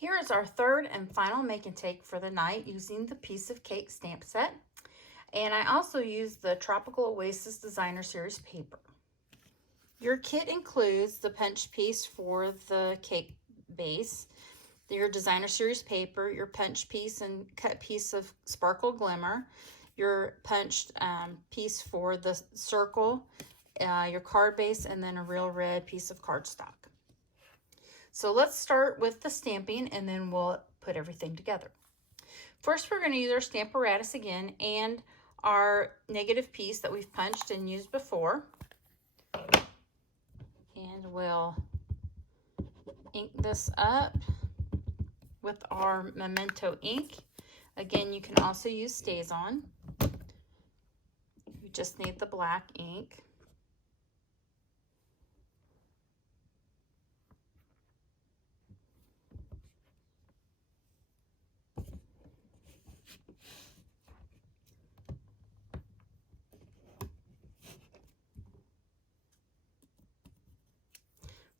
Here is our third and final make and take for the night using the piece of cake stamp set. And I also used the Tropical Oasis Designer Series paper. Your kit includes the punch piece for the cake base, your Designer Series paper, your punch piece and cut piece of Sparkle Glimmer, your punched piece for the circle, your card base, and then a real red piece of cardstock. So let's start with the stamping and then we'll put everything together. First, we're going to use our stamp apparatus again and our negative piece that we've punched and used before. And we'll ink this up with our Memento ink. Again, you can also use StazOn. You just need the black ink.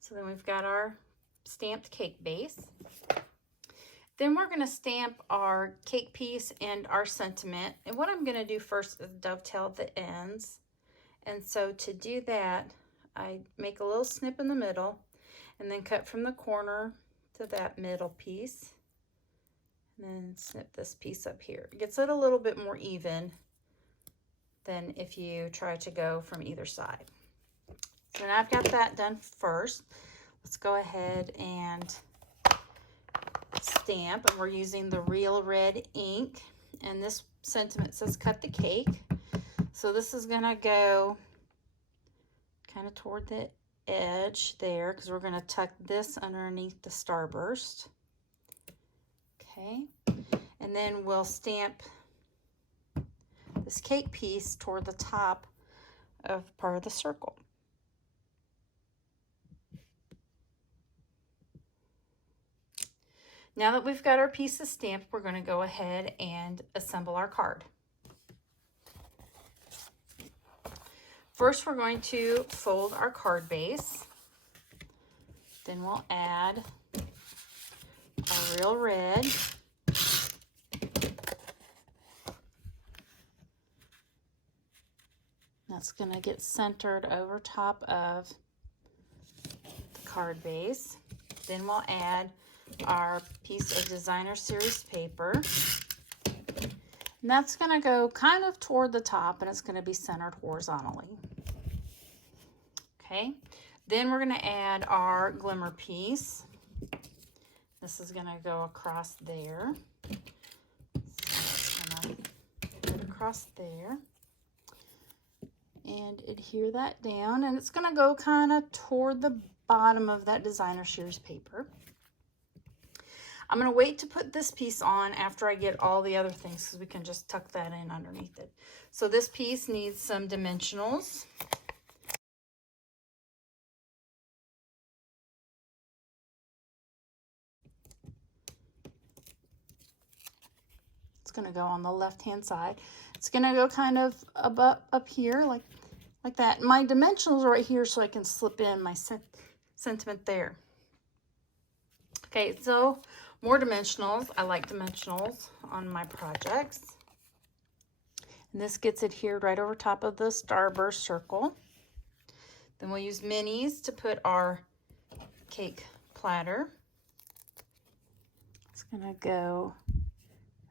So then we've got our stamped cake base. Then we're going to stamp our cake piece and our sentiment. And what I'm going to do first is dovetail the ends. And so to do that, I make a little snip in the middle and then cut from the corner to that middle piece. And then snip this piece up here. It gets it a little bit more even than if you try to go from either side. So now I've got that done first. Let's go ahead and stamp. And we're using the real red ink. And this sentiment says cut the cake. So this is going to go kind of toward the edge there because we're going to tuck this underneath the starburst. Okay. And then we'll stamp this cake piece toward the top of part of the circle. Now that we've got our pieces stamped, we're going to go ahead and assemble our card. First, we're going to fold our card base. Then we'll add our real red. That's going to get centered over top of the card base. Then we'll add our piece of Designer Series paper. And that's going to go kind of toward the top and it's going to be centered horizontally. Okay, then we're going to add our glimmer piece. This is going to go across there. So I'm going to put it across there and adhere that down. And it's going to go kind of toward the bottom of that Designer Series paper. I'm going to wait to put this piece on after I get all the other things because we can just tuck that in underneath it. So this piece needs some dimensionals. It's going to go on the left-hand side. It's going to go kind of up here like that. My dimensionals are right here so I can slip in my sentiment there. Okay, so more dimensionals. I like dimensionals on my projects. And this gets adhered right over top of the starburst circle. Then we'll use minis to put our cake platter. It's going to go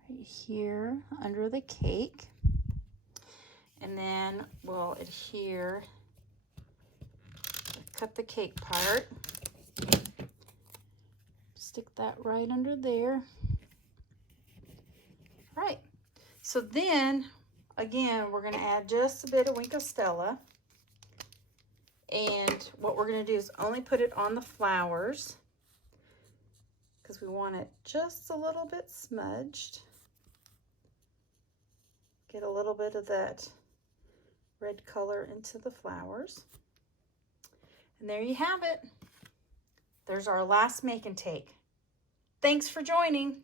right here under the cake. And then we'll adhere, cut the cake part. Stick that right under there. All right, so then again we're going to add just a bit of Wink of Stella, and what we're going to do is only put it on the flowers because we want it just a little bit smudged. Get a little bit of that red color into the flowers, and there you have it. There's our last make and take. Thanks for joining.